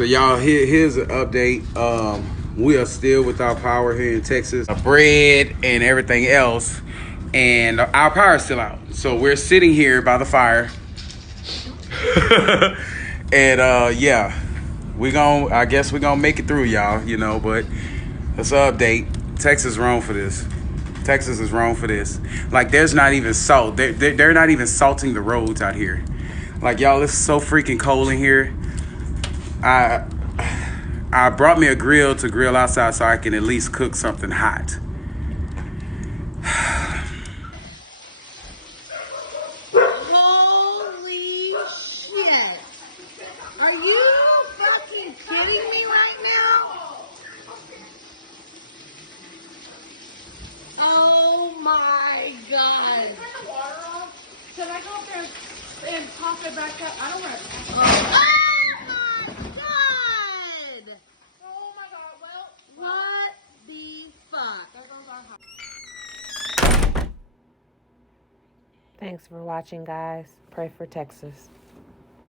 So y'all, here's an update. We are still without power here in Texas. Bread and everything else, and our power is still out. So we're sitting here by the fire, and yeah, I guess we're gonna make it through, y'all. You know, but that's an update. Texas is wrong for this. Texas is wrong for this. Like, there's not even salt. They're not even salting the roads out here. Like, y'all, it's so freaking cold in here. I brought me a grill to grill outside so I can at least cook something hot. Holy shit. Are you fucking kidding me right now? Oh my god. Turn the water off. Can I go up there and pop it back up? I don't want to. Oh my god. Oh my god. Well, What the fuck? there goes our house. Thanks for watching, guys. Pray for Texas.